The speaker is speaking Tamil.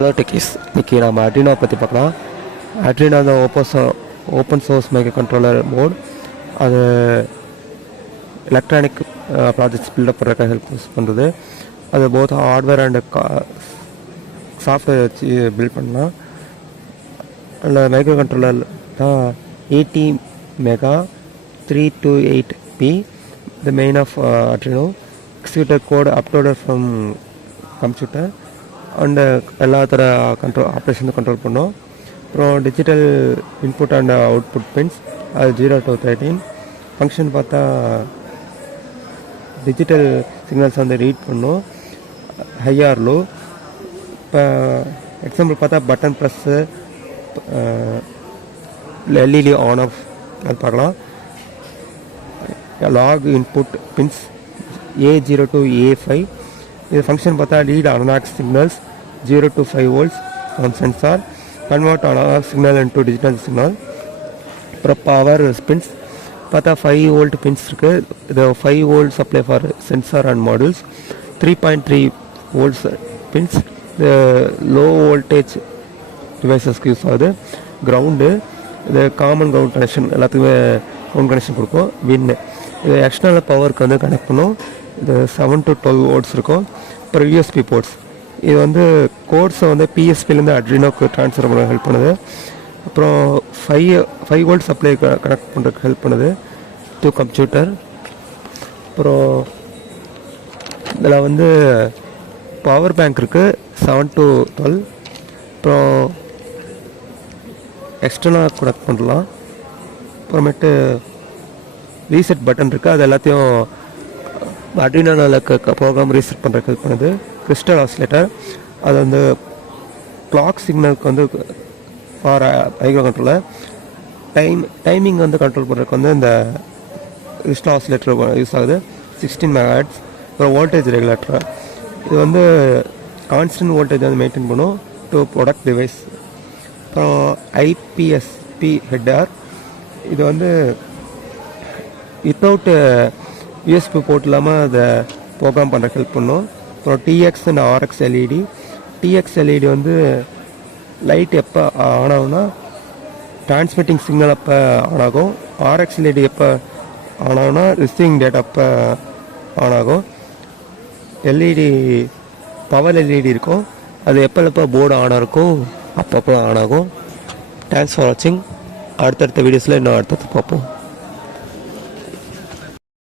ஹலோ டெக்கிஸ், இன்றைக்கி நம்ம அட்ரினோ பற்றி பார்க்கலாம். அட்ரினோ அந்த open source microcontroller board. அது எலக்ட்ரானிக் ப்ராஜெக்ட்ஸ் பில்டப் பண்ணுறதுக்காக ஹெல்ப் பண்ணுறது. அது போத் ஹார்ட்வேர் அண்டு சாஃப்ட்வேர் வச்சு பில்ட் பண்ணலாம். அந்த மைக்ரோ கண்ட்ரோலர் தான் 80 mega 328P, the main of அட்ரினோ. Executor code uploaded from computer and எல்லா தர ஆப்ரேஷன் கண்ட்ரோல் பண்ணோம். அப்புறம் digital input and output pins அது 0 to 13. ஃபங்க்ஷன் பார்த்தா டிஜிட்டல் சிக்னல்ஸ் வந்து ரீட் பண்ணோம், ஹைஆர் லோ. இப்போ எக்ஸாம்பிள் பார்த்தா button press, LED on off அது பார்க்கலாம். Analog input pins A0 to A5. இது ஃபங்க்ஷன் பார்த்தா read analog signals 0 to 5 volts on sensor, convert analog signal into digital signal. அப்புறம் பவர் பின்ஸ் பார்த்தா 5 volt பின்ஸ் இருக்குது. இது 5 volt supply for sensor and modules. 3.3 volts pins இது லோ வோல்டேஜ் டிவைசஸ்க்கு யூஸ் ஆகுது. கிரவுண்டு இது காமன் கிரவுண்ட் கனெக்ஷன், எல்லாத்துக்குமே கிரவுண்ட் கனெக்ஷன் கொடுக்கும். வின்னு இது எக்ஸ்டர்னல் பவருக்கு வந்து கனெக்ட் பண்ணும். இது 7 to 12 volts இருக்கும். அப்புறம் யூஎஸ்பி போர்ட்ஸ், இது வந்து கோட்ஸை வந்து பிஎஸ்பிலேருந்து அட்ரினோக்கு ட்ரான்ஸ்ஃபர் பண்ண ஹெல்ப் பண்ணுது. அப்புறம் 5 volt சப்ளை கனெக்ட் பண்ணுறதுக்கு ஹெல்ப் பண்ணுது டு கம்ப்யூட்டர். அப்புறம் இதில் வந்து பவர் பேங்க் இருக்குது 7 to 12. அப்புறம் எக்ஸ்டர்னலாக கனெக்ட் பண்ணலாம். அப்புறமேட்டு ரீசெட் பட்டன் இருக்குது, அது எல்லாத்தையும் அட்ரினோவில் ப்ரோக்ராம் ரீசெட் பண்ணுறதுக்கு ஹெல்ப் பண்ணுது. கிறிஸ்டல் ஆசிலேட்டர், அது வந்து கிளாக் சிக்னலுக்கு வந்து ஃபார் மைக்ரோ கண்ட்ரோலர். டைமிங் வந்து கண்ட்ரோல் பண்ணுறதுக்கு வந்து இந்த கிறிஸ்டல் ஆசிலேட்டர் யூஸ் ஆகுது. 16 MHz. அப்புறம் வோல்டேஜ் ரெகுலேட்டர், இது வந்து கான்ஸ்டன்ட் வோல்டேஜ் வந்து மெயின்டைன் பண்ணும் டு ப்ராடக்ட் டிவைஸ். அப்புறம் ஐபிஎஸ்பி ஹெட்டர், இது வந்து வித்தவுட் யூஎஸ்பி போர்ட் இல்லாமல் அதை ப்ரோக்ராம் பண்ணுற ஹெல்ப் பண்ணும். அப்புறம் TX and RX LED. TX LED வந்து லைட் எப்போ ஆன் ஆகும்னா டிரான்ஸ்மிட்டிங் சிக்னல் அப்போ ஆன் ஆகும். ஆர்எக்ஸ் எல்இடி எப்போ ஆன் ஆகும்னா ரிசீவிங் டேட்டா அப்போ ஆன் ஆகும். எல்இடி பவர் எல்இடி இருக்கும், அது எப்போ போர்டு ஆன் இருக்கும் அப்பப்போ ஆன் ஆகும். தேங்க்ஸ் ஃபார் வாட்சிங். அடுத்தடுத்த வீடியோஸில் இன்னும் அடுத்தடுத்து பார்ப்போம்.